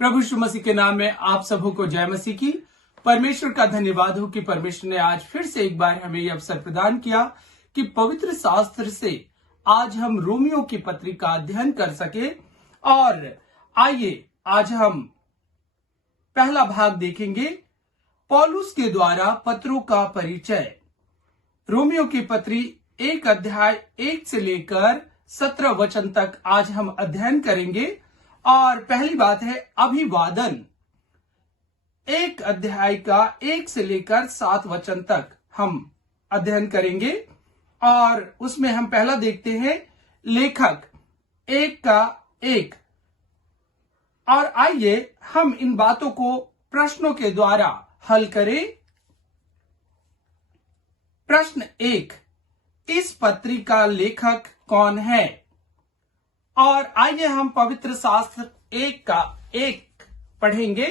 प्रभु यीशु मसीह के नाम में आप सबों को जय मसीह की। परमेश्वर का धन्यवाद हो कि परमेश्वर ने आज फिर से एक बार हमें यह अवसर प्रदान किया कि पवित्र शास्त्र से आज हम रोमियो की पत्री का अध्ययन कर सके। और आइए आज हम पहला भाग देखेंगे, पौलुस के द्वारा पत्रों का परिचय। रोमियो की पत्री 1 अध्याय 1 से लेकर 17 वचन तक आज हम अध्ययन करेंगे। और पहली बात है अभिवादन। 1 अध्याय का 1 से लेकर 7 वचन तक हम अध्ययन करेंगे। और उसमें हम पहला देखते हैं लेखक 1 का 1। और आइए हम इन बातों को प्रश्नों के द्वारा हल करें। प्रश्न 1, इस पत्री का लेखक कौन है? और आइए हम पवित्र शास्त्र 1 का 1 पढ़ेंगे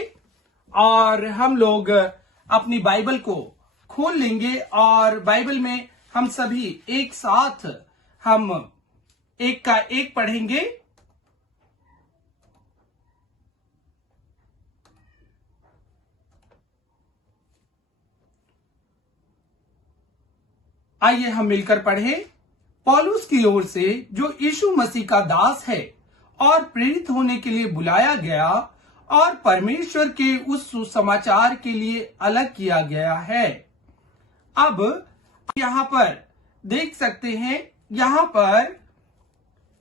और हम लोग अपनी बाइबल को खोल लेंगे और बाइबल में हम सभी एक साथ हम 1 का 1 पढ़ेंगे। आइए हम मिलकर पढ़ें। पौलुस की ओर से, जो यीशु मसीह का दास है और प्रेरित होने के लिए बुलाया गया और परमेश्वर के उस सुसमाचार के लिए अलग किया गया है। अब यहां पर देख सकते हैं, यहां पर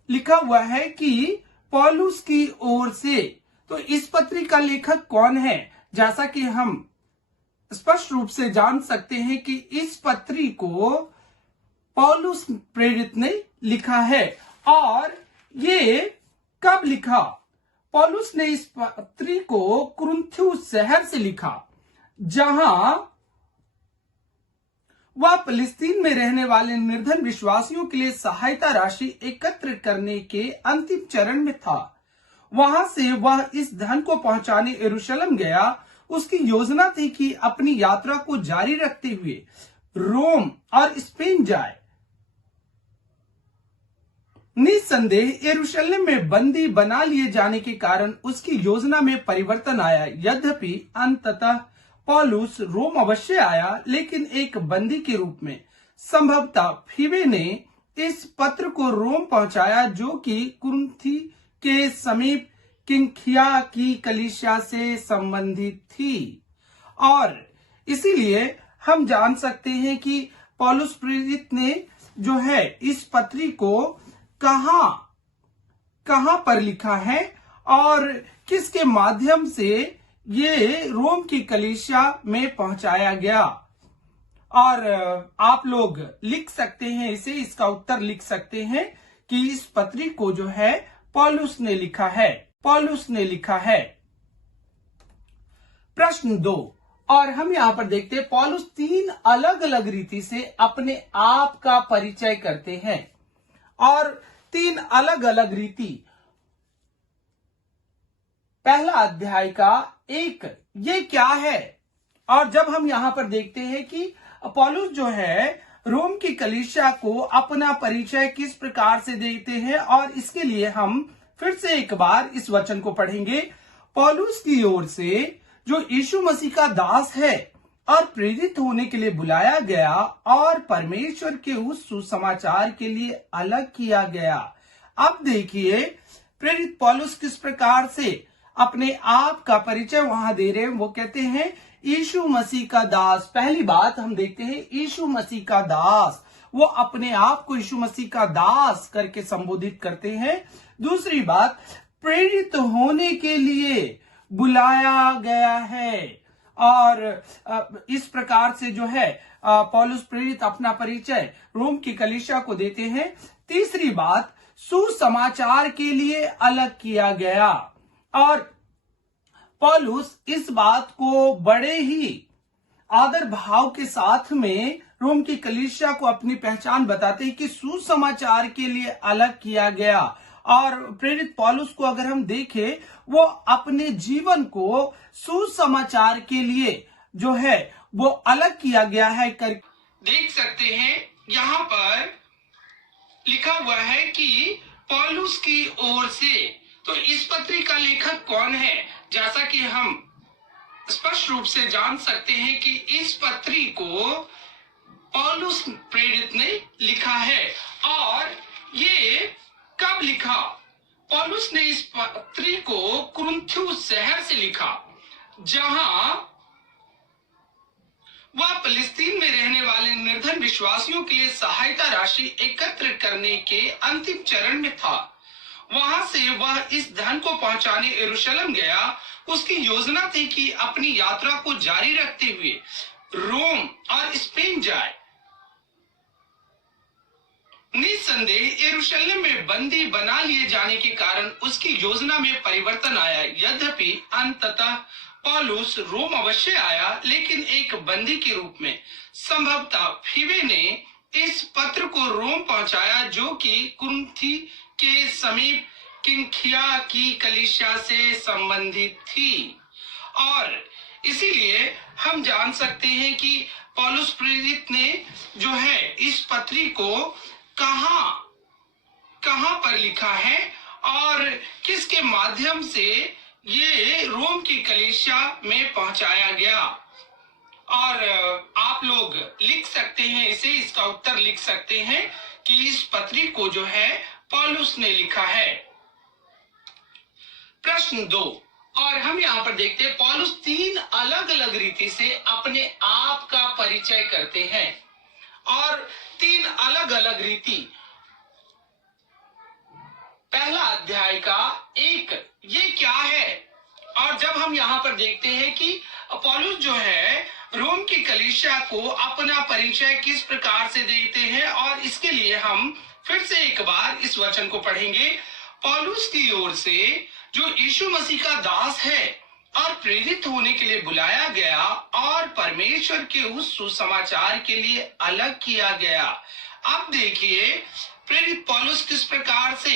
लिखा हुआ है कि पौलुस की ओर से। तो इस पत्री का लेखक कौन है? जैसा कि हम स्पष्ट रूप से जान सकते हैं कि इस पत्री को पौलुस प्रेरित ने लिखा है। और ये कब लिखा? पौलुस ने इस पत्री को कुरिन्थुस शहर से लिखा, जहां वह फिलिस्तीन में रहने वाले निर्धन विश्वासियों के लिए सहायता राशि एकत्र करने के अंतिम चरण में था। वहां से वह इस धन को पहुंचाने यरूशलेम गया। उसकी योजना थी कि अपनी यात्रा को जारी रखते हुए रोम और स्पेन जाए। निस्संदेह यरूशलेम में बंदी बना लिए जाने के कारण उसकी योजना में परिवर्तन आया। यद्यपि अंततः पौलुस रोम अवश्य आया, लेकिन एक बंदी के रूप में। संभवतः फीबे ने इस पत्र को रोम पहुंचाया, जो कि कुरिन्थी के समीप किंखिया की कलीसिया से संबंधित थी। और इसीलिए हम जान सकते हैं कि पौलुस प्रेरित ने जो है इस पत्री को कहां पर लिखा है और किसके माध्यम से ये रोम की कलीसिया में पहुंचाया गया। और आप लोग लिख सकते हैं इसे, इसका उत्तर लिख सकते हैं कि इस पत्री को जो है पौलुस ने लिखा है। पौलुस ने लिखा है। प्रश्न 2, और हम यहां पर देखते हैं पौलुस 3 अलग अलग रीति से अपने आप का परिचय करते हैं। और 3 अलग अलग रीति। पहला अध्याय का 1, ये क्या है? और जब हम यहां पर देखते हैं कि पौलुस जो है रोम की कलीसिया को अपना परिचय किस प्रकार से देते हैं, और इसके लिए हम फिर से एक बार इस वचन को पढ़ेंगे। पौलुस की ओर से, जो यीशु मसीह का दास है और प्रेरित होने के लिए बुलाया गया और परमेश्वर के उस सुसमाचार के लिए अलग किया गया। अब देखिए प्रेरित पौलुस किस प्रकार से अपने आप का परिचय वहां दे रहे हैं। वो कहते हैं यीशु मसीह का दास। पहली बात हम देखते हैं यीशु मसीह का दास। वो अपने आप को यीशु मसीह का दास करके संबोधित करते हैं। दूसरी बात, प्रेरित होने के लिए बुलाया गया है। और इस प्रकार से जो है पौलुस प्रेरित अपना परिचय रोम की कलीसिया को देते हैं। तीसरी बात, सुसमाचार के लिए अलग किया गया। और पौलुस इस बात को बड़े ही आदर भाव के साथ में रोम की कलीसिया को अपनी पहचान बताते हैं कि सुसमाचार के लिए अलग किया गया। और प्रेरित पौलुस को अगर हम देखें, वो अपने जीवन को सुसमाचार के लिए जो है वो अलग किया गया है कर देख सकते हैं। यहाँ पर लिखा हुआ है कि पौलुस की ओर से। तो इस पत्री का लेखक कौन है? जैसा कि हम स्पष्ट रूप से जान सकते हैं कि इस पत्री को पौलुस प्रेरित ने लिखा है। और ये कब लिखा? पौलुस ने इस पत्री को कुरिन्थुस शहर से लिखा, जहां वह फिलिस्तीन में रहने वाले निर्धन विश्वासियों के लिए सहायता राशि एकत्र करने के अंतिम चरण में था। वहां से वह इस धन को पहुंचाने यरूशलेम गया। उसकी योजना थी कि अपनी यात्रा को जारी रखते हुए रोम और स्पेन जाए। निस्संदेह यरूशलेम में बंदी बना लिए जाने के कारण उसकी योजना में परिवर्तन आया। यद्यपि अंततः पौलुस रोम अवश्य आया, लेकिन एक बंदी के रूप में। संभवतः फीबे ने इस पत्र को रोम पहुंचाया, जो कि कुरिन्थी के समीप किंखिया की कलीसिया से संबंधित थी। और इसीलिए हम जान सकते हैं कि पौलुस प्रेरित ने जो है इस पत्री को कहां पर लिखा है और किसके माध्यम से ये रोम की कलीसिया में पहुंचाया गया। और आप लोग लिख सकते हैं इसे, इसका उत्तर लिख सकते हैं कि इस पत्री को जो है पौलुस ने लिखा है। प्रश्न 2, और हम यहाँ पर देखते हैं पौलुस 3 अलग अलग रीति से अपने आप का परिचय करते हैं। और 3 अलग अलग रीति। पहला अध्याय का 1, ये क्या है? और जब हम यहाँ पर देखते हैं कि पौलुस जो है रोम की कलीसिया को अपना परिचय किस प्रकार से देते हैं, और इसके लिए हम फिर से एक बार इस वचन को पढ़ेंगे। पौलुस की ओर से जो यीशु मसीह का दास है और प्रेरित होने के लिए बुलाया गया और परमेश्वर के उस सुसमाचार के लिए अलग किया गया। अब देखिए प्रेरित पौलुस किस प्रकार से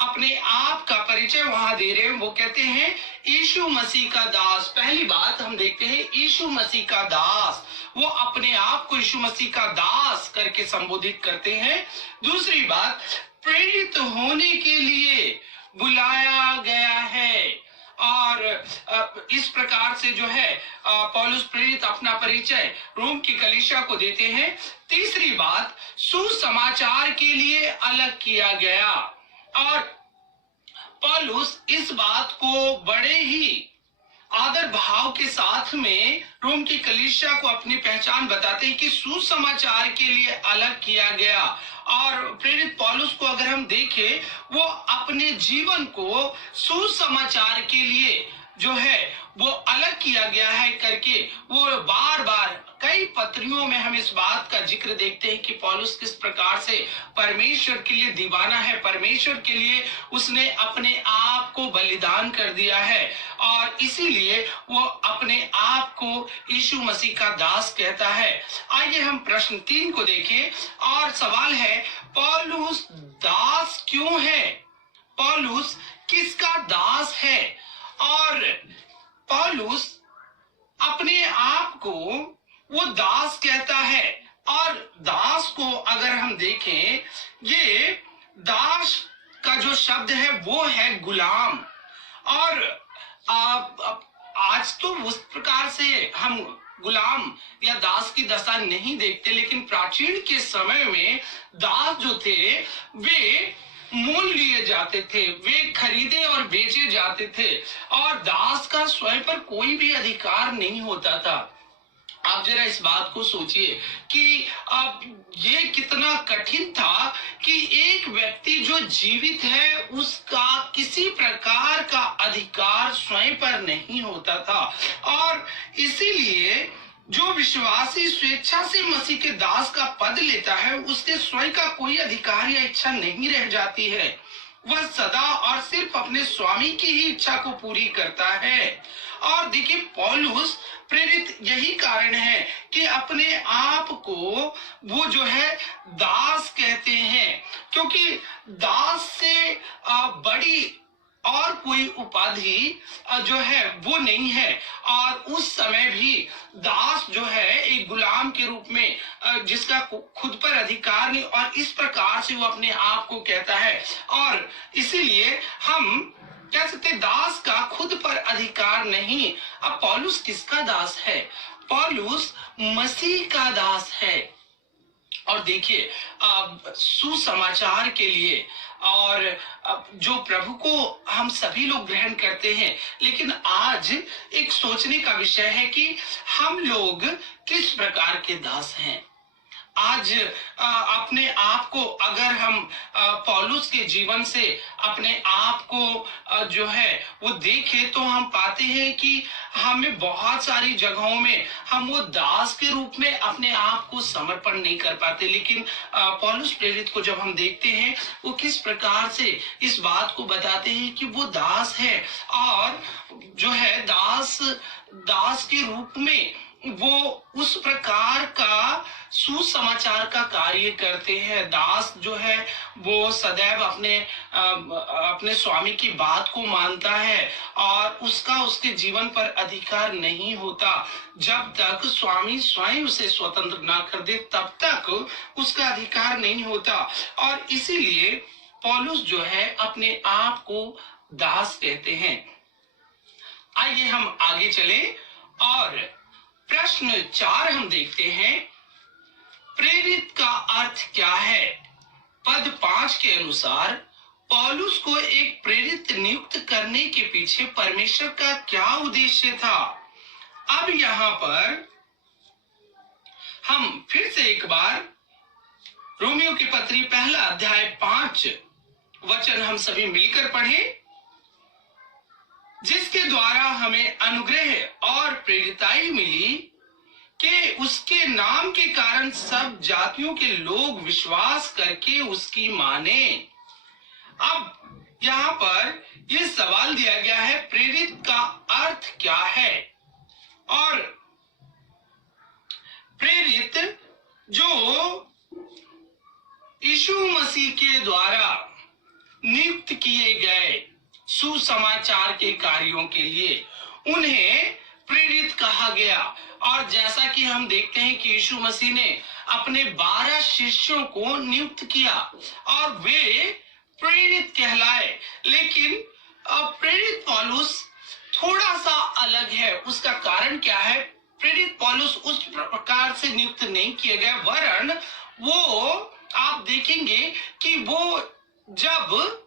अपने आप का परिचय वहां दे रहे हैं। वो कहते हैं यीशु मसीह का दास। पहली बात हम देखते हैं यीशु मसीह का दास। वो अपने आप को यीशु मसीह का दास करके संबोधित करते हैं। दूसरी बात, प्रेरित होने के लिए बुलाया गया है। और इस प्रकार से जो है पौलुस प्रेरित अपना परिचय रोम की कलीसिया को देते हैं। तीसरी बात, सुसमाचार के लिए अलग किया गया। और पौलुस इस बात को बड़े ही आदर भाव के साथ में रोम की कलीसिया को अपनी पहचान बताते हैं कि सुसमाचार के लिए अलग किया गया। और प्रेरित पौलुस को अगर हम देखें, वो अपने जीवन को सुसमाचार के लिए जो है वो अलग किया गया है करके वो बार बार कई पत्रियों में हम इस बात का जिक्र देखते हैं कि पौलुस किस प्रकार से परमेश्वर के लिए दीवाना है। परमेश्वर के लिए उसने अपने आप को बलिदान कर दिया है और इसीलिए वो अपने आप को यीशु मसीह का दास कहता है। आइए हम प्रश्न 3 को देखें और सवाल है, पौलुस दास क्यों है? पौलुस किसका दास है? और पौलुस अपने आप को वो दास कहता है। और दास को अगर हम देखें, ये दास का जो शब्द है वो है गुलाम। और आज तो उस प्रकार से हम गुलाम या दास की दशा नहीं देखते, लेकिन प्राचीन के समय में दास जो थे वे मोल लिए जाते थे, वे खरीदे और बेचे जाते थे और दास का स्वयं पर कोई भी अधिकार नहीं होता था। आप जरा इस बात को सोचिए कि अब ये कितना कठिन था कि एक व्यक्ति जो जीवित है उसका किसी प्रकार का अधिकार स्वयं पर नहीं होता था। और इसीलिए जो विश्वासी स्वेच्छा से मसीह के दास का पद लेता है, उसके स्वयं का कोई अधिकार या इच्छा नहीं रह जाती है। वह सदा और सिर्फ अपने स्वामी की ही इच्छा को पूरी करता है। और देखिए पौलुस प्रेरित यही कारण है कि अपने आप को वो जो है दास कहते हैं, क्योंकि दास से बड़ी और कोई उपाधि जो है वो नहीं है। और उस समय भी दास जो है एक गुलाम के रूप में जिसका खुद पर अधिकार नहीं, और इस प्रकार से वो अपने आप को कहता है। और इसीलिए हम कह सकते दास का खुद पर अधिकार नहीं। अब पौलुस किसका दास है? पौलुस मसीह का दास है। और देखिए अब सुसमाचार के लिए और अब जो प्रभु को हम सभी लोग ग्रहण करते हैं, लेकिन आज एक सोचने का विषय है कि हम लोग किस प्रकार के दास हैं। आज अपने आप को अगर हम पौलुस के जीवन से अपने आप को जो है वो देखें तो हम पाते हैं कि हमें बहुत सारी जगहों में हम वो दास के रूप में अपने आप को समर्पण नहीं कर पाते। लेकिन पौलुस प्रेरित को जब हम देखते हैं वो किस प्रकार से इस बात को बताते हैं कि वो दास है और जो है दास के रूप में वो उस प्रकार का सुसमाचार का कार्य करते हैं। दास जो है वो सदैव अपने स्वामी की बात को मानता है और उसका उसके जीवन पर अधिकार नहीं होता। जब तक स्वामी स्वयं उसे स्वतंत्र ना कर दे तब तक उसका अधिकार नहीं होता। और इसीलिए पौलुस जो है अपने आप को दास कहते हैं। आइए हम आगे चले और प्रश्न 4 हम देखते हैं, प्रेरित का अर्थ क्या है? पद 5 के अनुसार पौलुस को एक प्रेरित नियुक्त करने के पीछे परमेश्वर का क्या उद्देश्य था? अब यहां पर हम फिर से एक बार रोमियो की पत्री 1 अध्याय 5 वचन हम सभी मिलकर पढ़ें, जिसके द्वारा हमें अनुग्रह और प्रेरिताई मिली कि उसके नाम के कारण सब जातियों के लोग विश्वास करके उसकी माने। अब यहाँ पर यह सवाल दिया गया है, प्रेरित का अर्थ क्या है? और प्रेरित जो यीशु मसीह के द्वारा नियुक्त किए गए सुसमाचार के कार्यों के लिए उन्हें प्रेरित कहा गया। और जैसा कि हम देखते हैं कि यीशु मसीह ने अपने 12 शिष्यों को नियुक्त किया और वे प्रेरित कहलाए। लेकिन प्रेरित पौलुस थोड़ा सा अलग है। उसका कारण क्या है? प्रेरित पौलुस उस प्रकार से नियुक्त नहीं किए गए, वरन वो आप देखेंगे कि वो जब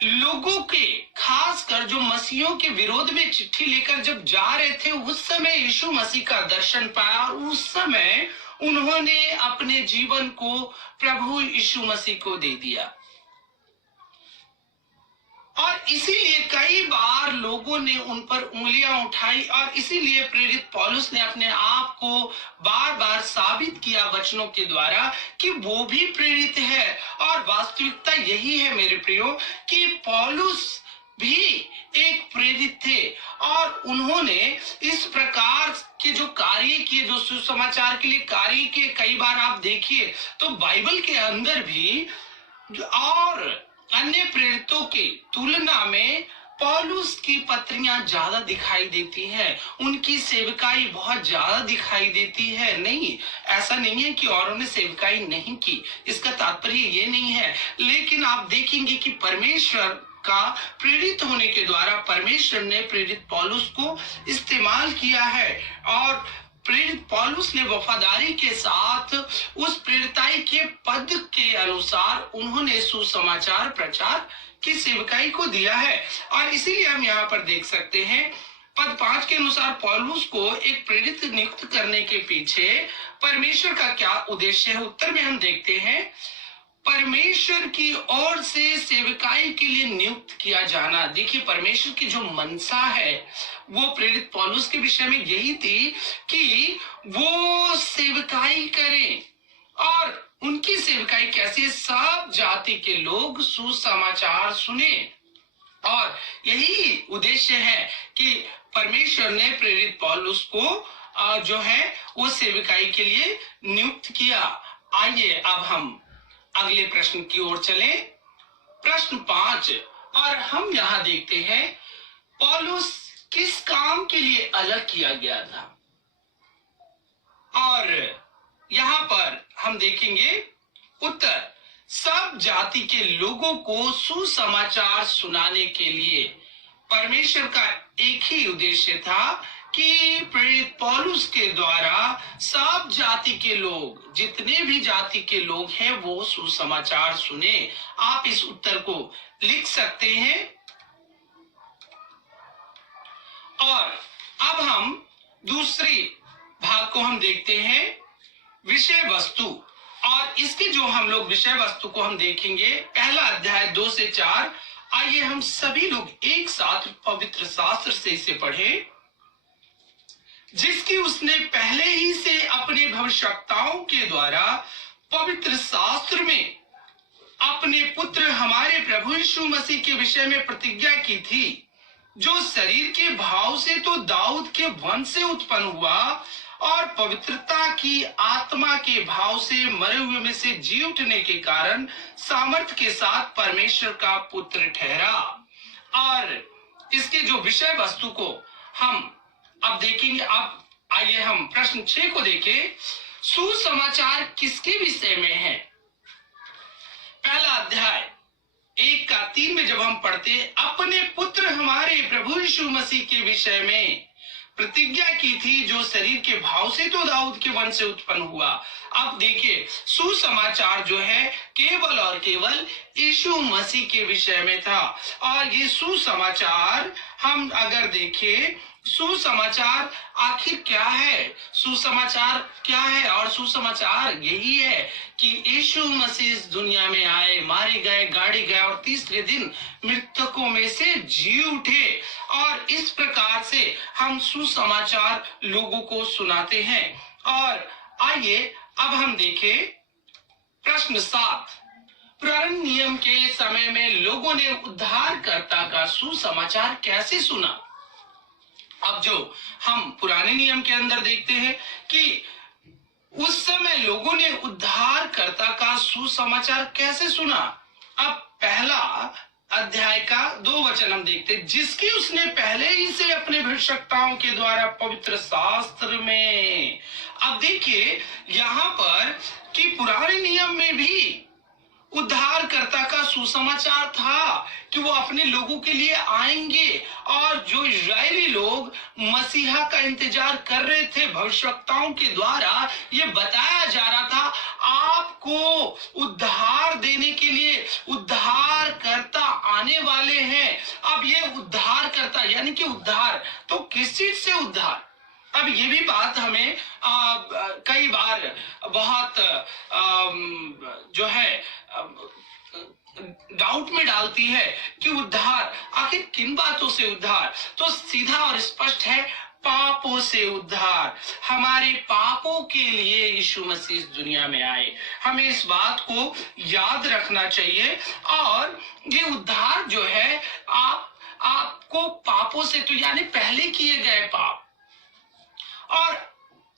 लोगों के खासकर जो मसीहों के विरोध में चिट्ठी लेकर जब जा रहे थे, उस समय यीशु मसीह का दर्शन पाया और उस समय उन्होंने अपने जीवन को प्रभु यीशु मसीह को दे दिया। और इसीलिए कई बार लोगों ने उन पर उंगलियां उठाई और इसीलिए प्रेरित पौलुस ने अपने आप को बार बार साबित किया वचनों के द्वारा कि वो भी प्रेरित है। और वास्तविकता यही है मेरे प्रियो कि पौलुस भी एक प्रेरित थे और उन्होंने इस प्रकार के जो कार्य किए, जो सुसमाचार के लिए कार्य किए, कई बार आप देखिए तो बाइबल के अंदर भी और अन्य प्रेरितों की तुलना में पौलुस की पत्रियां ज्यादा दिखाई देती हैं, उनकी सेवकाई बहुत ज्यादा दिखाई देती है। नहीं, ऐसा नहीं है कि औरों ने सेवकाई नहीं की, इसका तात्पर्य ये नहीं है। लेकिन आप देखेंगे कि परमेश्वर का प्रेरित होने के द्वारा परमेश्वर ने प्रेरित पौलुस को इस्तेमाल किया है और प्रेरित पौलुस ने वफादारी के साथ उस प्रेरिताई के पद के अनुसार उन्होंने सुसमाचार प्रचार की सेवकाई को दिया है। और इसीलिए हम यहाँ पर देख सकते हैं पद 5 के अनुसार पौलुस को एक प्रेरित नियुक्त करने के पीछे परमेश्वर का क्या उद्देश्य है। उत्तर में हम देखते हैं परमेश्वर की ओर से सेवकाई के लिए नियुक्त किया जाना। देखिए परमेश्वर की जो मनसा है वो प्रेरित पौलुस के विषय में यही थी कि वो सेवकाई करें। और उनकी सेवकाई कैसे? सब जाति के लोग सुसमाचार सुने। और यही उद्देश्य है कि परमेश्वर ने प्रेरित पौलुस को जो है वो सेवकाई के लिए नियुक्त किया। आइए अब हम अगले प्रश्न की ओर चलें, प्रश्न 5। और हम यहाँ देखते हैं पौलुस किस काम के लिए अलग किया गया था। और यहाँ पर हम देखेंगे उत्तर सब जाति के लोगों को सुसमाचार सुनाने के लिए परमेश्वर का एक ही उद्देश्य था कि प्रेरित पौलुस के द्वारा सब जाति के लोग, जितने भी जाति के लोग हैं, वो सुसमाचार सुने। आप इस उत्तर को लिख सकते हैं। और अब हम दूसरी भाग को हम देखते हैं, विषय वस्तु। और इसकी जो हम लोग विषय वस्तु को हम देखेंगे, पहला अध्याय 2 से 4। आइए हम सभी लोग एक साथ पवित्र शास्त्र से इसे पढ़ें, जिसकी उसने पहले ही से अपने भविष्यवक्ताओं के द्वारा पवित्र शास्त्र में अपने पुत्र हमारे प्रभु यीशु मसीह के विषय में प्रतिज्ञा की थी, जो शरीर के भाव से तो दाऊद के वंश से उत्पन्न हुआ और पवित्रता की आत्मा के भाव से मरे हुए में से जी उठने के कारण सामर्थ के साथ परमेश्वर का पुत्र ठहरा। और इसके जो विषय वस्तु को हम अब देखेंगे। अब आइए हम प्रश्न 6 को देखें। सुसमाचार किसके विषय में है? पहला अध्याय 1 का 3 में जब हम पढ़ते, अपने पुत्र हमारे प्रभु यीशु मसीह के विषय में प्रतिज्ञा की थी, जो शरीर के भाव से तो दाऊद के वंश से उत्पन्न हुआ। अब देखिए, सुसमाचार जो है केवल और केवल यीशु मसीह के विषय में था। और ये सुसमाचार हम अगर देखें, सुसमाचार आखिर क्या है? सुसमाचार क्या है? और सुसमाचार यही है कि यीशु मसीह इस दुनिया में आए, मारे गए, गाड़े गए और तीसरे दिन मृतकों में से जी उठे। और इस प्रकार से हम सुसमाचार लोगों को सुनाते हैं। और आइए अब हम देखें प्रश्न 7। पुराने नियम के समय में लोगों ने उद्धारकर्ता का सुसमाचार कैसे सुना? अब जो हम पुराने नियम के अंदर देखते हैं कि उस समय लोगों ने उद्धारकर्ता का सुसमाचार कैसे सुना। अब पहला अध्याय का 2 वचन हम देखते हैं, जिसकी उसने पहले ही से अपने भविष्यवक्ताओं के द्वारा पवित्र शास्त्र में। अब देखिए यहाँ पर कि पुराने नियम में भी उद्धारकर्ता का सुसमाचार था कि वो अपने लोगों के लिए आएंगे। और जो इजरायली लोग मसीहा का इंतजार कर रहे थे, भविष्यवक्ताओं के द्वारा ये बताया जा रहा था, आपको उद्धार देने के लिए उद्धारकर्ता आने वाले हैं। अब ये उद्धारकर्ता यानी कि उद्धार तो किस चीज से उद्धार? अब ये भी बात हमें कई बार बहुत जो है डाउट में डालती है कि उद्धार आखिर किन बातों से उद्धार? तो सीधा और स्पष्ट है, पापों से उद्धार। हमारे पापों के लिए यीशु मसीह इस दुनिया में आए, हमें इस बात को याद रखना चाहिए। और ये उद्धार जो है आपको पापों से, तो यानी पहले किए गए पाप और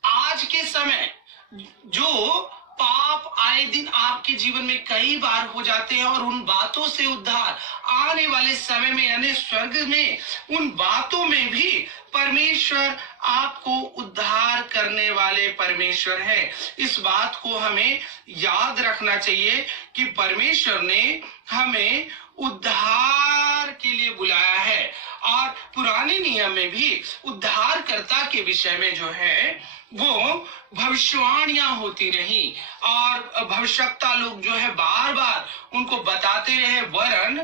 आज के समय जो पाप आए दिन आपके जीवन में कई बार हो जाते हैं, और उन बातों से उद्धार आने वाले समय में यानी स्वर्ग में, उन बातों में भी परमेश्वर आपको उद्धार करने वाले परमेश्वर है। इस बात को हमें याद रखना चाहिए कि परमेश्वर ने हमें उद्धार के लिए बुलाया है। और पुराने नियम में भी उद्धारकर्ता के विषय में जो है वो भविष्यवाणियां होती रही, और भविष्यवक्ता लोग जो है बार बार उनको बताते रहे। वरन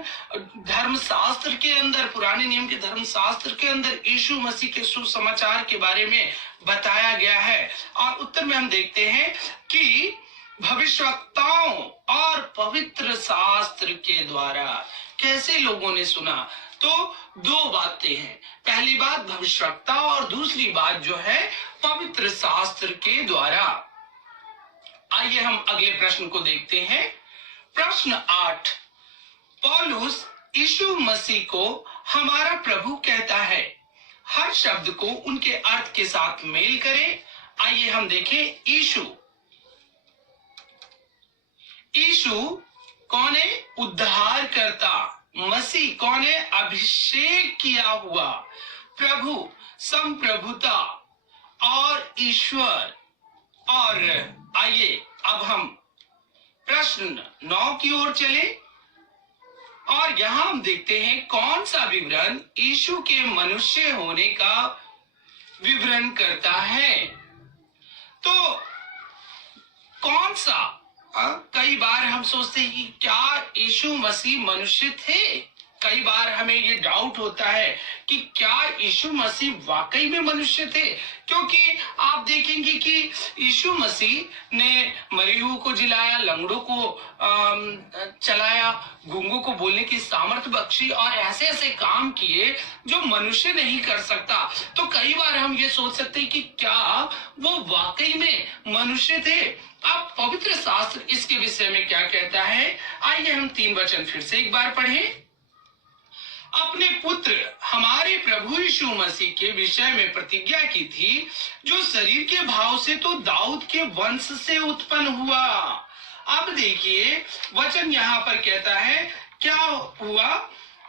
धर्मशास्त्र के अंदर, पुराने नियम के धर्मशास्त्र के अंदर यीशु मसीह के सुसमाचार के बारे में बताया गया है। और उत्तर में हम देखते हैं कि भविष्यवक्ताओं और पवित्र शास्त्र के द्वारा कैसे लोगों ने सुना। तो 2 बातें हैं, पहली बात भविष्यवक्ता और दूसरी बात जो है पवित्र शास्त्र के द्वारा। आइए हम अगले प्रश्न को देखते हैं। प्रश्न 8, पौलुस यीशु मसीह को हमारा प्रभु कहता है, हर शब्द को उनके अर्थ के साथ मेल करें। आइए हम देखें यीशु कौन है? उद्धारकर्ता। मसीह कौन है? अभिषेक किया हुआ प्रभु, संप्रभुता और ईश्वर। और आइए अब हम प्रश्न 9 की ओर चले और यहां हम देखते हैं कौन सा विवरण यीशु के मनुष्य होने का विवरण करता है। तो कौन सा कई बार हम सोचते हैं कि क्या यीशु मसीह मनुष्य थे। कई बार हमें ये डाउट होता है कि क्या यीशु मसीह वाकई में मनुष्य थे, क्योंकि आप देखेंगे कि यीशु मसीह ने मरे हुए को जिलाया, लंगड़ों को चलाया, गूंगों को बोलने की सामर्थ्य बख्शी और ऐसे ऐसे काम किए जो मनुष्य नहीं कर सकता। तो कई बार हम ये सोच सकते हैं कि क्या वो वाकई में मनुष्य थे। अब पवित्र शास्त्र इसके विषय में क्या कहता है, आइए हम 3 वचन फिर से एक बार पढ़ें। अपने पुत्र हमारे प्रभु यीशु मसीह के विषय में प्रतिज्ञा की थी, जो शरीर के भाव से तो दाऊद के वंश से उत्पन्न हुआ। अब देखिए वचन यहाँ पर कहता है क्या हुआ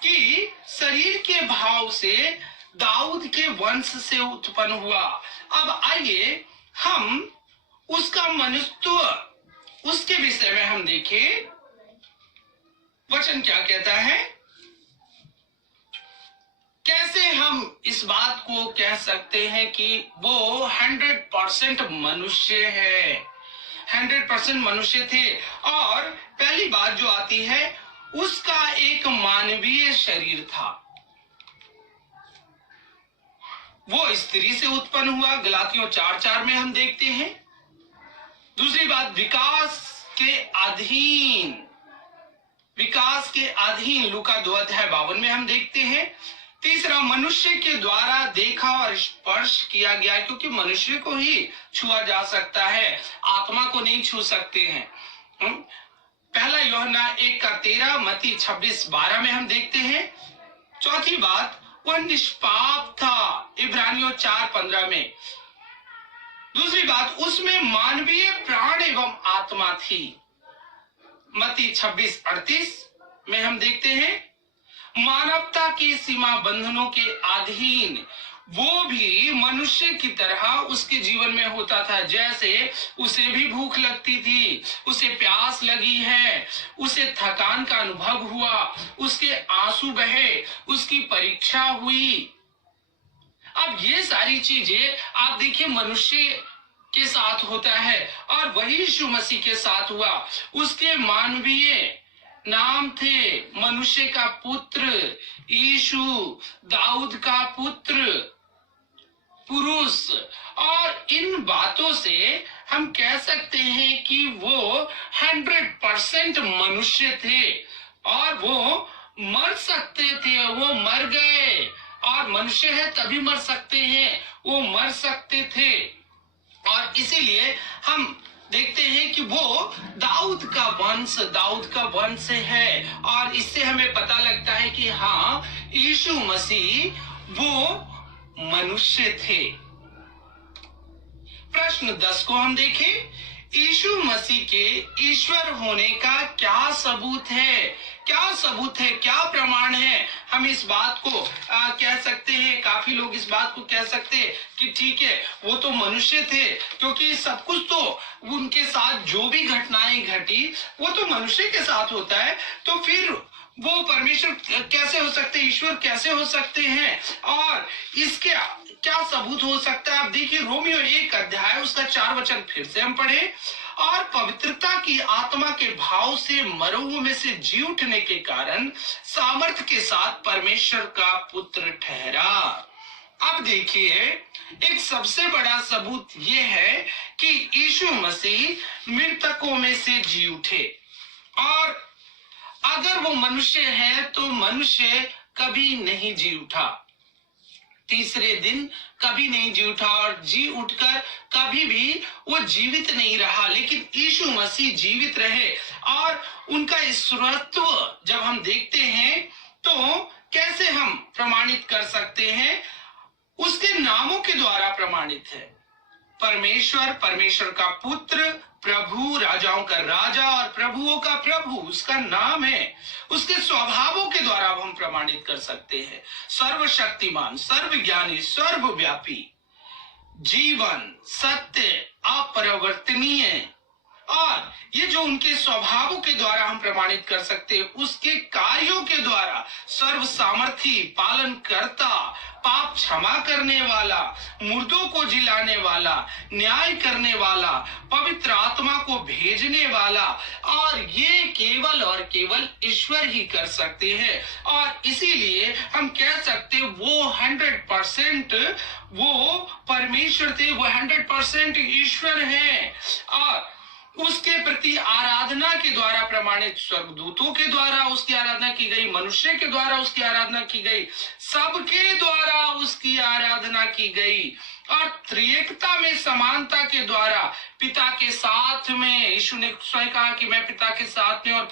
कि शरीर के भाव से दाऊद के वंश से उत्पन्न हुआ। अब आइए हम उसका मनुष्यत्व उसके विषय में हम देखें। वचन क्या कहता है, कैसे हम इस बात को कह सकते हैं कि वो 100% मनुष्य है, 100% मनुष्य थे। और पहली बात जो आती है, उसका एक मानवीय शरीर था, वो स्त्री से उत्पन्न हुआ, गलातियों 4:4 में हम देखते हैं। दूसरी बात, विकास के अधीन लूका 2:52 में हम देखते हैं। तीसरा, मनुष्य के द्वारा देखा और स्पर्श किया गया, क्योंकि मनुष्य को ही छुआ जा सकता है, आत्मा को नहीं छू सकते हैं। पहला यूहन्ना 1:13, मत्ती 26:12 में हम देखते हैं। चौथी बात, वह निष्पाप था, इब्रानियों 4:15 में। दूसरी बात, उसमें मानवीय प्राण एवं आत्मा थी, मत्ती 26:38 में हम देखते हैं। मानवता की सीमा बंधनों के अधीन वो भी मनुष्य की तरह उसके जीवन में होता था, जैसे उसे भी भूख लगती थी, उसे प्यास लगी है, उसे थकान का अनुभव हुआ, उसके आंसू बहे, उसकी परीक्षा हुई। अब ये सारी चीजें आप देखिए मनुष्य के साथ होता है और वही यीशु मसीह के साथ हुआ। उसके मानवीय नाम थे, मनुष्य का पुत्र यीशु, दाऊद का पुत्र, पुरुष। और इन बातों से हम कह सकते हैं कि वो 100% मनुष्य थे और वो मर सकते थे, वो मर गए। और मनुष्य है तभी मर सकते हैं, वो मर सकते थे। और इसीलिए हम देखते हैं कि वो दाऊद का वंश है। और इससे हमें पता लगता है कि हाँ, यीशु मसीह वो मनुष्य थे। प्रश्न 10 को हम देखें, यीशु मसीह के ईश्वर होने का क्या सबूत है, क्या प्रमाण है। हम इस बात को कह सकते हैं, काफी लोग इस बात को कह सकते हैं कि ठीक है, वो तो मनुष्य थे, क्योंकि सब कुछ तो उनके साथ जो भी घटनाएं घटी वो तो मनुष्य के साथ होता है, तो फिर वो परमेश्वर कैसे हो सकते, ईश्वर कैसे हो सकते हैं, और इसके क्या सबूत हो सकता है। आप देखिए रोमियो 1 उसका 4 वचन फिर से हम पढ़े। और पवित्रता की आत्मा के भाव से मरों में से जी उठने के कारण सामर्थ्य के साथ परमेश्वर का पुत्र ठहरा। अब देखिए एक सबसे बड़ा सबूत ये है कि यीशु मसीह मृतकों में से जी उठे। और अगर वो मनुष्य है तो मनुष्य कभी नहीं जी उठा, तीसरे दिन कभी नहीं जी उठा, और जी उठकर कभी भी वो जीवित नहीं रहा। लेकिन यीशु मसीह जीवित रहे और उनका ईश्वरत्व जब हम देखते हैं तो कैसे हम प्रमाणित कर सकते हैं, उसके नामों के द्वारा प्रमाणित है। परमेश्वर का पुत्र, प्रभु, राजाओं का राजा और प्रभुओं का प्रभु उसका नाम है। उसके स्वभावों के द्वारा हम प्रमाणित कर सकते हैं। सर्वशक्तिमान, सर्वज्ञानी, सर्वव्यापी, जीवन, सत्य, अपरिवर्तनीय और ये जो उनके स्वभावों के द्वारा हम प्रमाणित कर सकते हैं, उसके कार्यों के द्वारा सर्व सामर्थी, पालन करता, पाप क्षमा करने वाला, मुर्दों को जिलाने वाला, न्याय करने वाला, पवित्र आत्मा को भेजने वाला, और ये केवल और केवल ईश्वर ही कर सकते हैं। और इसीलिए हम कह सकते वो 100% वो परमेश्वर थे, वो 100% ईश्वर हैं। और उसके प्रति आराधना के द्वारा प्रमाणित, स्वर्गदूतों के द्वारा उसकी आराधना की गई, मनुष्य के द्वारा उसकी आराधना की गई, सबके द्वारा उसकी आराधना की गई। और त्रिएकता में समानता के द्वारा पिता के साथ में, यीशु ने स्वयं कहा कि मैं पिता के साथ में और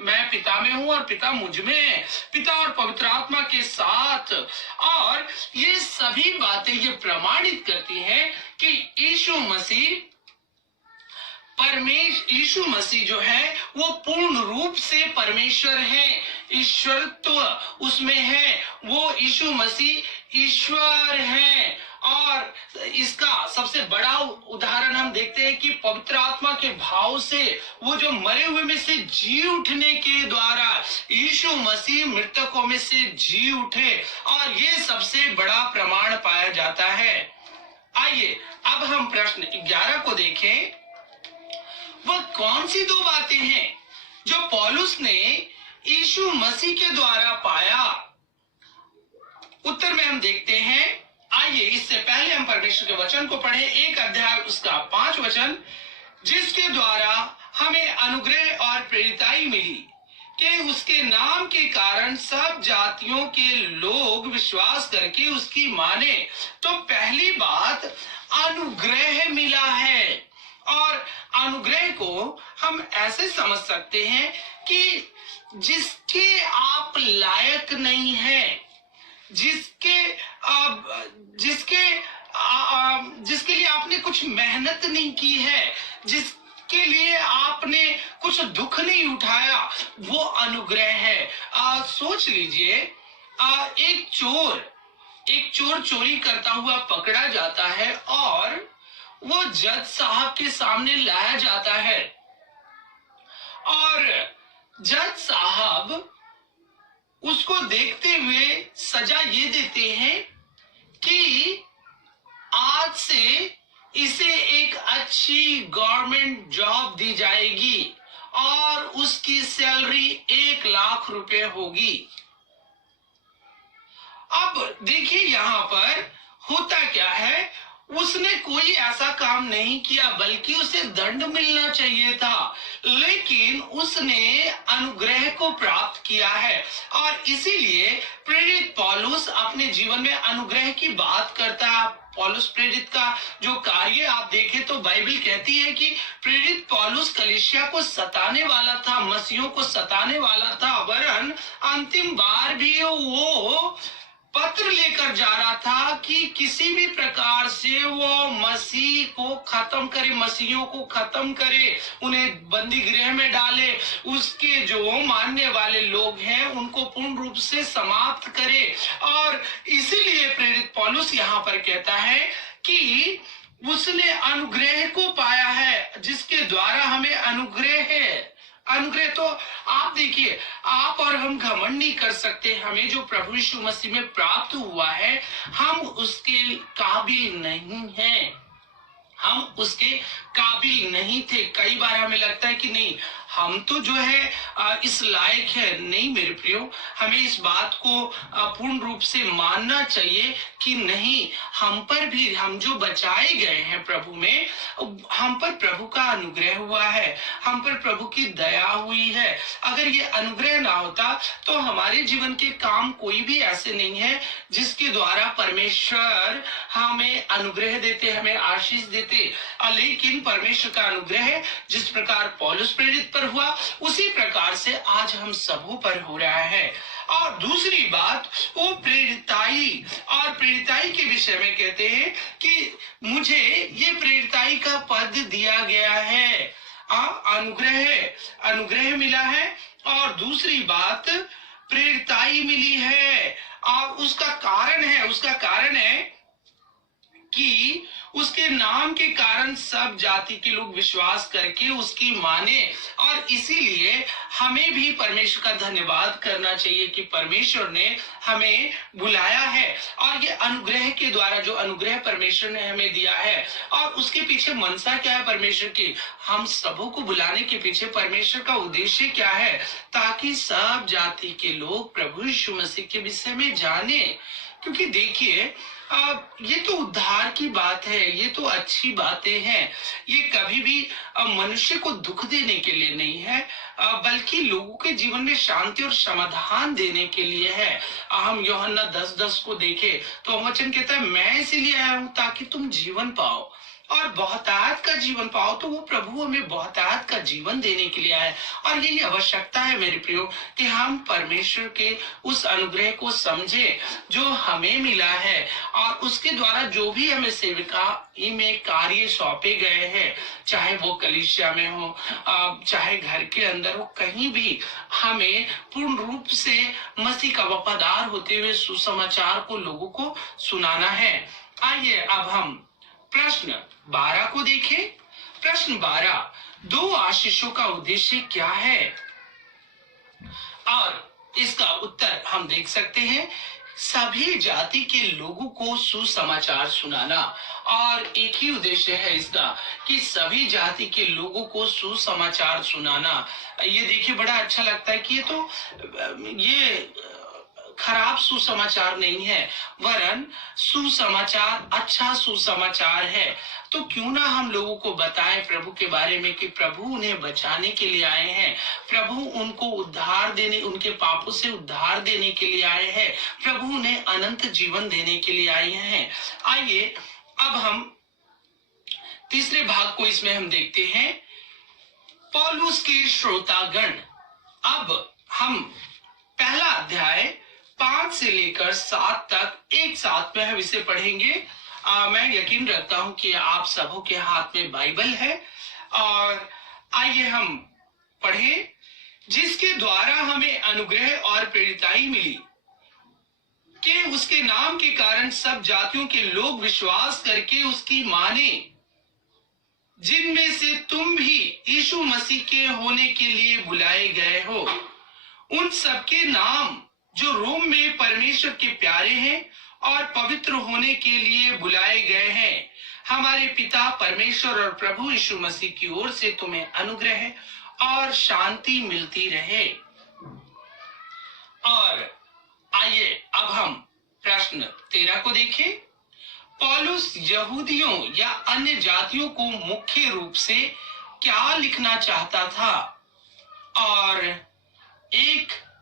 मैं पिता में हूं और पिता मुझ में है, पिता और पवित्र आत्मा के साथ। और ये सभी बातें ये प्रमाणित करती हैं कि यीशु मसीह जो है वो पूर्ण रूप से परमेश्वर है, ईश्वर तो उसमें है, वो यीशु मसीह ईश्वर है। और इसका सबसे बड़ा उदाहरण हम देखते हैं कि पवित्र आत्मा के भाव से वो जो मरे हुए में से जी उठने के द्वारा यीशु मसीह मृतकों में से जी उठे, और ये सबसे बड़ा प्रमाण पाया जाता है। आइए अब हम प्रश्न 11 को देखें। वह कौन सी दो बातें हैं जो पौलुस ने यीशु मसीह के द्वारा पाया? उत्तर में हम देखते हैं, आइए इससे पहले हम परमेश्वर के वचन को पढ़ें। 1 अध्याय उसका 5 वचन, जिसके द्वारा हमें अनुग्रह और प्रेरिताई मिली कि उसके नाम के कारण सब जातियों के लोग विश्वास करके उसकी माने। तो पहली बात, अनुग्रह मिला है। और अनुग्रह को हम ऐसे समझ सकते हैं कि जिसके आप लायक नहीं हैं, जिसके लिए आपने कुछ मेहनत नहीं की है, जिसके लिए आपने कुछ दुख नहीं उठाया, वो अनुग्रह है। सोच लीजिए, एक चोर चोरी करता हुआ पकड़ा जाता है और वो जज साहब के सामने लाया जाता है, और जज साहब उसको देखते हुए सजा ये देते हैं कि आज से इसे एक अच्छी गवर्नमेंट जॉब दी जाएगी और उसकी सैलरी 1 लाख रुपए होगी। अब देखिए यहां पर होता क्या है, उसने कोई ऐसा काम नहीं किया, बल्कि उसे दंड मिलना चाहिए था, लेकिन उसने अनुग्रह को प्राप्त किया है। और इसीलिए प्रेरित पौलुस अपने जीवन में अनुग्रह की बात करता है। पौलुस प्रेरित का जो कार्य आप देखें तो बाइबल कहती है कि प्रेरित पौलुस कलीसिया को सताने वाला था, मसीहों को सताने वाला था, वरन अंतिम बार भी वो पत्र लेकर जा रहा था कि किसी भी प्रकार से वो मसीह को खत्म करे, मसीहियों को खत्म करे, उन्हें बंदी गृह में डाले, उसके जो मानने वाले लोग हैं उनको पूर्ण रूप से समाप्त करे। और इसीलिए प्रेरित पौलुस यहाँ पर कहता है कि उसने अनुग्रह को पाया है, जिसके द्वारा हमें अनुग्रह है। अनुग्रह तो आप देखिए, आप और हम घमंड नहीं कर सकते। हमें जो प्रभु यीशु मसीह में प्राप्त हुआ है, हम उसके काबिल नहीं हैं, हम उसके काबिल नहीं थे। कई बार हमें लगता है कि नहीं, हम तो जो है इस लायक है। नहीं मेरे प्रियो, हमें इस बात को पूर्ण रूप से मानना चाहिए कि नहीं, हम पर भी, हम जो बचाए गए हैं प्रभु में, हम पर प्रभु का अनुग्रह हुआ है, हम पर प्रभु की दया हुई है। अगर ये अनुग्रह ना होता तो हमारे जीवन के काम कोई भी ऐसे नहीं है जिसके द्वारा परमेश्वर हमें अनुग्रह देते, हमें आशीष देते। लेकिन परमेश्वर का अनुग्रह जिस प्रकार पौलुस प्रेरित पर हुआ, उसी प्रकार से आज हम सबों पर हो रहा है। और दूसरी बात, वो प्रेरिताई, और प्रेरिताई के विषय में कहते हैं कि मुझे ये प्रेरिताई का पद दिया गया है। अनुग्रह मिला है, और दूसरी बात प्रेरिताई मिली है। और उसका कारण है कि उसके नाम के कारण सब जाति के लोग विश्वास करके उसकी माने। और इसीलिए हमें भी परमेश्वर का धन्यवाद करना चाहिए कि परमेश्वर ने हमें बुलाया है, और ये अनुग्रह के द्वारा जो अनुग्रह परमेश्वर ने हमें दिया है, और उसके पीछे मनसा क्या है परमेश्वर की, हम सबों को बुलाने के पीछे परमेश्वर का उद्देश्य क्या है, ताकि सब जाति के लोग प्रभु यीशु मसीह के विषय में जाने। क्योंकि देखिए ये तो उद्धार की बात है, ये तो अच्छी बातें हैं, ये कभी भी मनुष्य को दुख देने के लिए नहीं है, बल्कि लोगों के जीवन में शांति और समाधान देने के लिए है। हम यूहन्ना 10:10 को देखें तो वचन कहता है, मैं इसीलिए आया हूं ताकि तुम जीवन पाओ और बहुतायत का जीवन पाओ। तो वो प्रभु हमें बहुतायत का जीवन देने के लिए आए, और यही आवश्यकता है मेरे प्रियो कि हम परमेश्वर के उस अनुग्रह को समझे जो हमें मिला है, और उसके द्वारा जो भी हमें सेविकाई में कार्य सौंपे गए हैं, चाहे वो कलीसिया में हो, चाहे घर के अंदर हो, कहीं भी हमें पूर्ण रूप से मसीह का वफादार होते हुए सुसमाचार को लोगों को सुनाना है। आइए अब हम प्रश्न 12 को देखें। प्रश्न 12, दो आशीषों का उद्देश्य क्या है? और इसका उत्तर हम देख सकते हैं, सभी जाति के लोगों को सुसमाचार सुनाना। और एक ही उद्देश्य है इसका कि सभी जाति के लोगों को सुसमाचार सुनाना। ये देखिए बड़ा अच्छा लगता है कि ये खराब सुसमाचार नहीं है, वरन सुसमाचार अच्छा सुसमाचार है। तो क्यों ना हम लोगों को बताएं प्रभु के बारे में कि प्रभु उन्हें बचाने के लिए आए हैं, प्रभु उनको उद्धार देने, उनके पापों से उद्धार देने के लिए आए हैं, प्रभु उन्हें अनंत जीवन देने के लिए आए हैं। आइए अब हम तीसरे भाग को इसमें हम देखते हैं, पौलुस के श्रोतागण। अब हम पहला अध्याय 5 से लेकर 7 तक एक साथ में हम इसे पढ़ेंगे। मैं यकीन रखता हूं कि आप सबों के हाथ में बाइबल है, और आइए हम पढ़ें। जिसके द्वारा हमें अनुग्रह और प्रेरिताई मिली कि उसके नाम के कारण सब जातियों के लोग विश्वास करके उसकी माने, जिनमें से तुम भी यीशु मसीह के होने के लिए बुलाए गए हो। उन सबके नाम जो रोम में परमेश्वर के प्यारे हैं और पवित्र होने के लिए बुलाए गए हैं। हमारे पिता परमेश्वर और प्रभु यीशु मसीह की ओर से तुम्हें अनुग्रह और शांति मिलती रहे। और आइए अब हम प्रश्न 13 को देखें। पौलुस यहूदियों या अन्य जातियों को मुख्य रूप से क्या लिखना चाहता था? और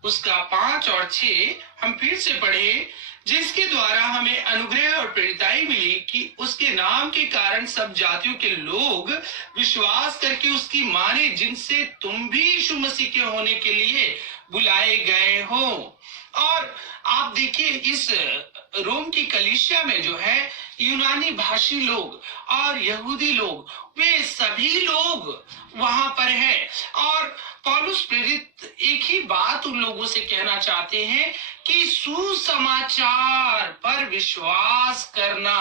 उसका 5 और 6 हम फिर से पढ़े। जिसके द्वारा हमें अनुग्रह और प्रेरिताई मिली कि उसके नाम के कारण सब जातियों के लोग विश्वास करके उसकी माने, जिनसे तुम भी यीशु मसीह के होने के लिए बुलाए गए हो। और आप देखिए इस रोम की कलीसिया में जो है यूनानी भाषी लोग और यहूदी लोग, वे सभी लोग वहां पर है। और पौलुस प्रेरित एक ही बात उन लोगों से कहना चाहते हैं कि सुसमाचार पर विश्वास करना,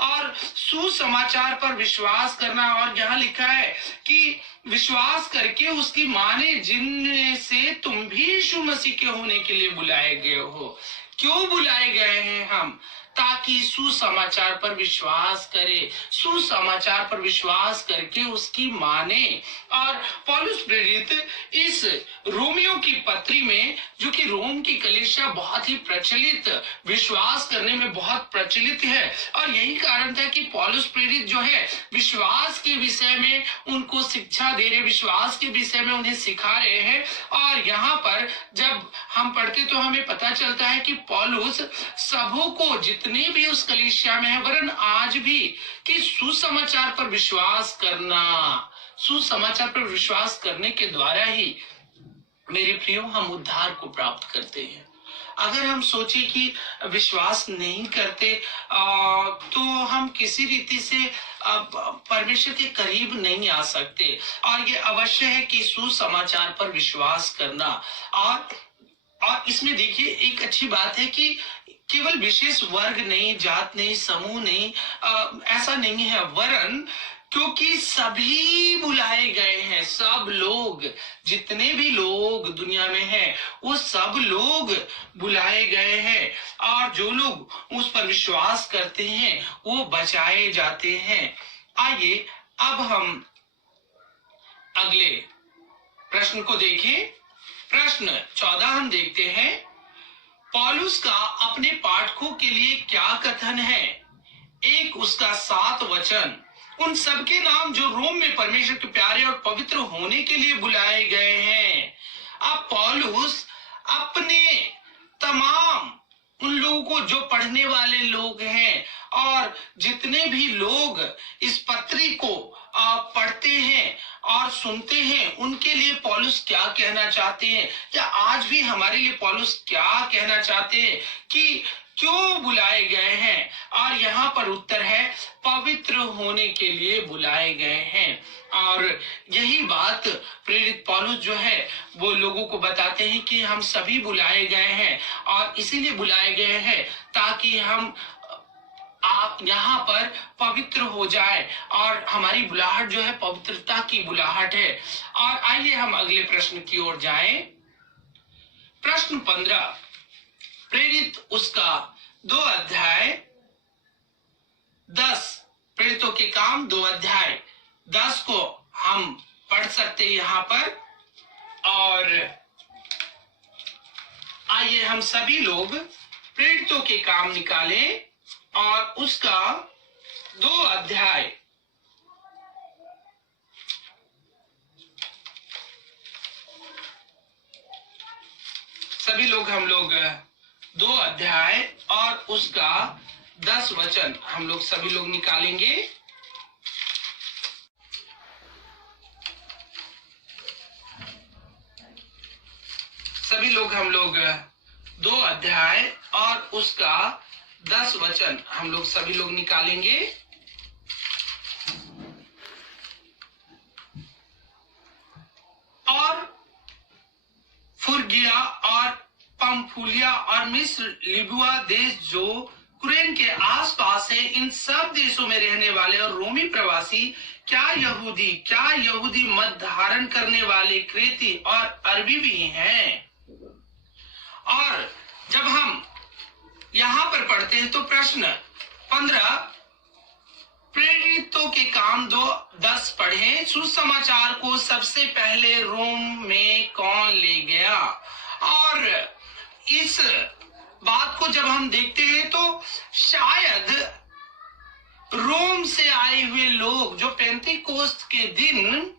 और सुसमाचार पर विश्वास करना। और यहाँ लिखा है कि विश्वास करके उसकी माने, जिनमें से तुम भी यीशु मसीह के होने के लिए बुलाए गए हो। क्यों बुलाए गए हैं हम? ताकि सुसमाचार पर विश्वास करे, सुसमाचार पर विश्वास करके उसकी माने। और पौलुस प्रेरित इस रोमियो की पत्री में, जो कि रोम की कलीसिया बहुत ही प्रचलित, विश्वास करने में बहुत प्रचलित है, और यही कारण था कि पौलुस प्रेरित जो है विश्वास के विषय में उनको शिक्षा दे रहे, विश्वास के विषय में उन्हें सिखा रहे हैं। और यहाँ पर जब हम पढ़ते तो हमें पता चलता है कि पौलुस सबों को, जितने भी उस कलीसिया में है, वरन आज भी, कि सुसमाचार पर विश्वास करना, सुसमाचार पर विश्वास करने के द्वारा ही मेरे प्रियो हम उद्धार को प्राप्त करते हैं। अगर हम सोचे कि विश्वास नहीं करते तो हम किसी रीति से परमेश्वर के करीब नहीं आ सकते। और ये अवश्य है कि सुसमाचार पर विश्वास करना। और इसमें देखिए एक अच्छी बात है कि केवल विशेष वर्ग नहीं, जात नहीं, समूह नहीं, ऐसा नहीं है, वरन क्योंकि सभी बुलाए गए हैं, सब लोग, जितने भी लोग दुनिया में हैं, वो सब लोग बुलाए गए हैं, और जो लोग उस पर विश्वास करते हैं वो बचाए जाते हैं। आइए अब हम अगले प्रश्न को देखें। प्रश्न 14 हम देखते हैं, पौलुस का अपने पाठकों के लिए क्या कथन है। एक, उसका 7 वचन, उन सबके नाम जो रोम में परमेश्वर के प्यारे और पवित्र होने के लिए बुलाए गए हैं। अब पौलुस अपने तमाम उन लोगों को, जो पढ़ने वाले लोग हैं और जितने भी लोग इस पत्री को पढ़ते हैं और सुनते हैं, उनके लिए पौलुस क्या कहना चाहते हैं, या आज भी हमारे लिए पौलुस क्या कहना चाहते हैं कि क्यों बुलाए गए हैं। और यहाँ पर उत्तर है, पवित्र होने के लिए बुलाए गए हैं। और यही बात प्रेरित पौलुस जो है वो लोगों को बताते हैं कि हम सभी बुलाए गए हैं, और इसीलिए बुलाए गए हैं ताकि हम आप यहाँ पर पवित्र हो जाए, और हमारी बुलाहट जो है पवित्रता की बुलाहट है। और आइए हम अगले प्रश्न की ओर जाएं। प्रश्न 15, प्रेरित उसका 2 अध्याय 10, प्रेरितों के काम 2 अध्याय 10 को हम पढ़ सकते हैं यहाँ पर। और आइए हम सभी लोग प्रेरितों के काम निकालें और उसका 2 अध्याय सभी लोग हम लोग 2 अध्याय और उसका 10 वचन हम लोग सभी लोग निकालेंगे। सभी लोग हम लोग 2 अध्याय और उसका 10 वचन हम लोग सभी लोग निकालेंगे। और फुर्गिया और पंफूलिया और मिस्र, लिबुआ देश जो कुरेन के आसपास है, इन सब देशों में रहने वाले और रोमी प्रवासी, क्या यहूदी मत धारण करने वाले क्रेती और अरबी भी हैं। और जब हम यहां पर पढ़ते हैं तो प्रश्न 15, प्रेरितों के काम 2:10 पढ़े, सुसमाचार को सबसे पहले रोम में कौन ले गया। और इस बात को जब हम देखते हैं तो शायद रोम से आए हुए लोग जो पेंतीकोस्त के दिन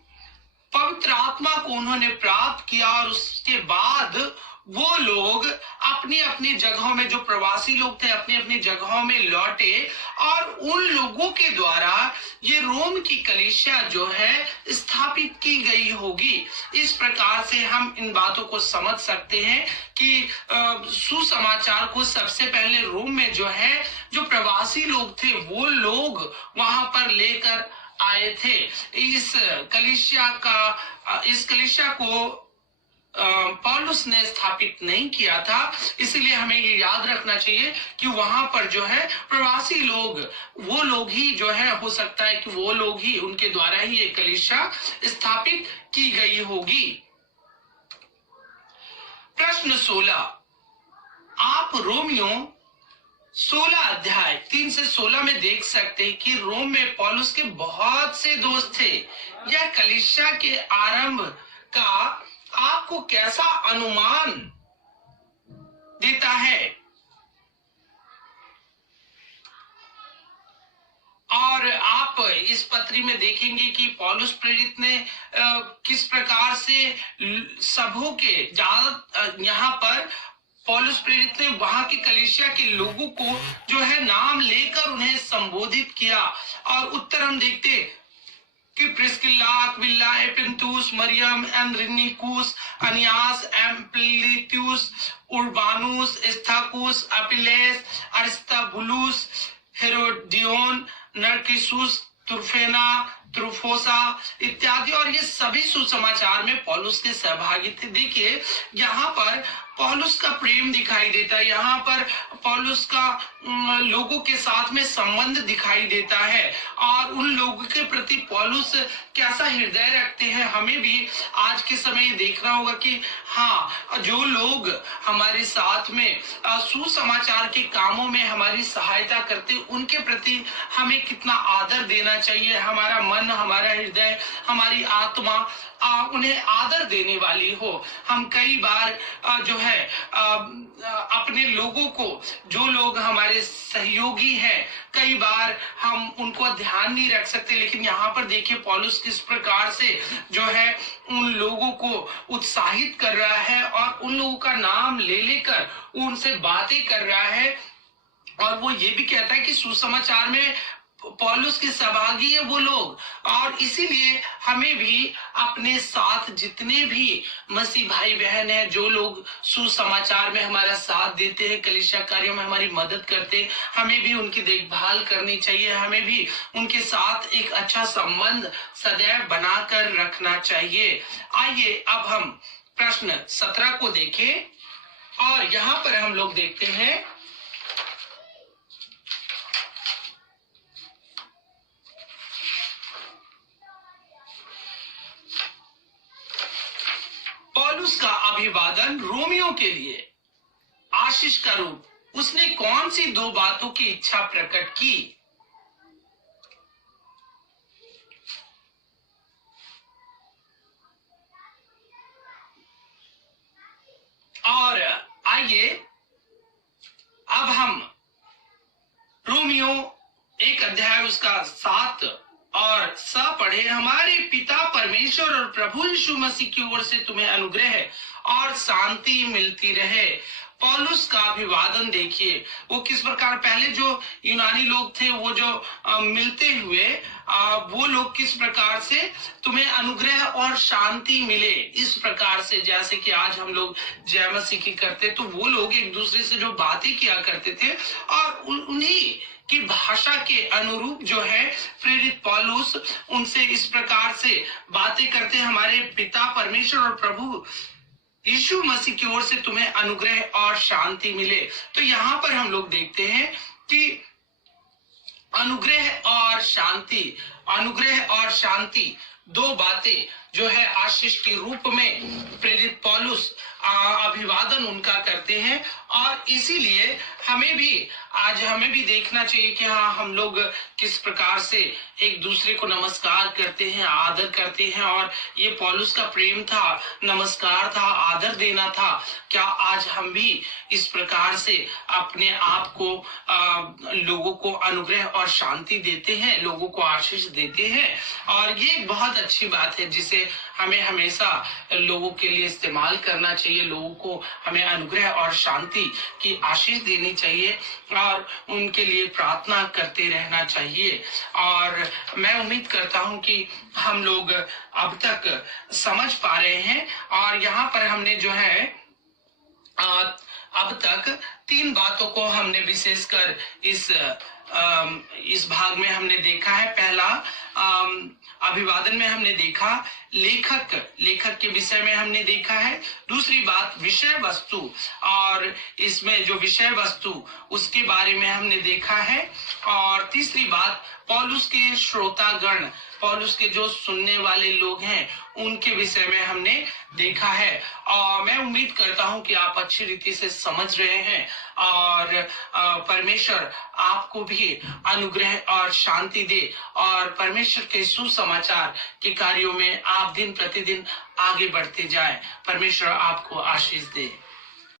पवित्र आत्मा को उन्होंने प्राप्त किया, और उसके बाद वो लोग अपनी अपनी जगहों में, जो प्रवासी लोग थे, अपनी अपनी जगहों में लौटे, और उन लोगों के द्वारा ये रोम की कलीसिया जो है स्थापित की गई होगी। इस प्रकार से हम इन बातों को समझ सकते हैं कि सुसमाचार को सबसे पहले रोम में जो है, जो प्रवासी लोग थे, वो लोग वहां पर लेकर आए थे। इस कलीसिया को पौलुस ने स्थापित नहीं किया था, इसलिए हमें ये याद रखना चाहिए कि वहां पर जो है प्रवासी लोग, वो लोग ही जो है, हो सकता है कि वो लोग ही, उनके द्वारा ही ये कलीसिया स्थापित की गई होगी। प्रश्न 16, आप रोमियो 16 अध्याय 3 से 16 में देख सकते हैं कि रोम में पौलुस के बहुत से दोस्त थे। यह कलीसिया के आरंभ का आपको कैसा अनुमान देता है। और आप इस पत्री में देखेंगे कि पौलुस प्रेरित ने किस प्रकार से सबों के यहाँ पर पौलुस प्रेरित ने वहां की कलीसिया के लोगों को जो है नाम लेकर उन्हें संबोधित किया। और उत्तर हम देखते कि प्रिस्किल्ला, अक्विला, एपिंतुस, मरियम, एंद्रिनिकुस, अनियास, एम्प्लित्युस, उर्बानुस, एस्थाकुस, अपिलेस, अरिस्ताबुलुस, हेरोडियोन, नरकिसुस, तुर्फेना, त्रुफोसा इत्यादि। और ये सभी सुसमाचार में पौलुस के सहभागी थे। देखिए यहाँ पर पौलुस का प्रेम दिखाई देता है, यहाँ पर पौलुस का लोगों के साथ में संबंध दिखाई देता है, और उन लोगों के प्रति पौलुस कैसा हृदय रखते हैं। हमें भी आज के समय देखना होगा कि हाँ, जो लोग हमारे साथ में सुसमाचार के कामों में हमारी सहायता करते, उनके प्रति हमें कितना आदर देना चाहिए। हमारा मन, हमारा हृदय, हमारी आत्मा उन्हें आदर देने वाली हो। हम कई बार जो है अपने लोगों को, जो लोग हमारे सहयोगी हैं, कई बार हम उनको ध्यान नहीं रख सकते, लेकिन यहाँ पर देखिए पौलुस किस प्रकार से जो है उन लोगों को उत्साहित कर रहा है और उन लोगों का नाम ले लेकर उनसे बातें कर रहा है। और वो ये भी कहता है कि सुसमाचार में पौलुस के सहभागी है वो लोग, और इसीलिए हमें भी अपने साथ जितने भी मसीह भाई बहन हैं, जो लोग सुसमाचार में हमारा साथ देते हैं, कलीसिया कार्यों में हमारी मदद करते, हमें भी उनकी देखभाल करनी चाहिए। हमें भी उनके साथ एक अच्छा संबंध सदैव बनाकर रखना चाहिए। आइए अब हम प्रश्न 17 को देखें, और यहाँ पर हम लोग देखते हैं पौलुस का अभिवादन रोमियों के लिए आशीष का रूप। उसने कौन सी दो बातों की इच्छा प्रकट की? और आइए अब हम रोमियो 1 अध्याय उसका 7 और पढ़े। हमारे पिता परमेश्वर और प्रभु यीशु मसीह की ओर से तुम्हें अनुग्रह और शांति मिलती रहे। पौलुस का अभिवादन देखिए, वो किस प्रकार, पहले जो यूनानी लोग थे, वो जो मिलते हुए वो लोग किस प्रकार से तुम्हें अनुग्रह और शांति मिले, इस प्रकार से जैसे कि आज हम लोग जय मसीह की करते, तो वो लोग एक दूसरे से जो बातें किया करते थे, और उन्हीं की भाषा के अनुरूप जो है प्रेरित पौलुस उनसे इस प्रकार से बातें करते हैं। हमारे पिता परमेश्वर और प्रभु यीशु मसीह की ओर से तुम्हें अनुग्रह और शांति मिले। तो यहाँ पर हम लोग देखते हैं कि अनुग्रह और शांति दो बातें जो है आशीष के रूप में प्रेरित पौलुस अभिवादन उनका करते हैं। और इसीलिए हमें भी देखना चाहिए कि हाँ, हम लोग किस प्रकार से एक दूसरे को नमस्कार करते हैं, आदर करते हैं। और ये पौलुस का प्रेम था, नमस्कार था, आदर देना था। क्या आज हम भी इस प्रकार से अपने आप को लोगों को अनुग्रह और शांति देते हैं, लोगों को आशीष देते हैं? और ये एक बहुत अच्छी बात है जिसे हमें हमेशा लोगों के लिए इस्तेमाल करना चाहिए। लोगों को हमें अनुग्रह और शांति की आशीष देनी चाहिए और उनके लिए प्रार्थना करते रहना चाहिए। और मैं उम्मीद करता हूं कि हम लोग अब तक समझ पा रहे हैं। और यहाँ पर हमने जो है अब तक 3 बातों को हमने विशेषकर इस भाग में हमने देखा है। पहला, अभिवादन में हमने देखा, लेखक के विषय में हमने देखा है। दूसरी बात, विषय वस्तु, और इसमें जो विषय वस्तु उसके बारे में हमने देखा है। और तीसरी बात, पौलुस के श्रोतागण, पौलुस के जो सुनने वाले लोग हैं, उनके विषय में हमने देखा है। और मैं उम्मीद करता हूं कि आप अच्छी रीति से समझ रहे हैं और परमेश्वर आपको भी अनुग्रह और शांति दे और परमेश्वर के सुसमाचार के कार्यों में आप दिन प्रतिदिन आगे बढ़ते जाएं। परमेश्वर आपको आशीष दे।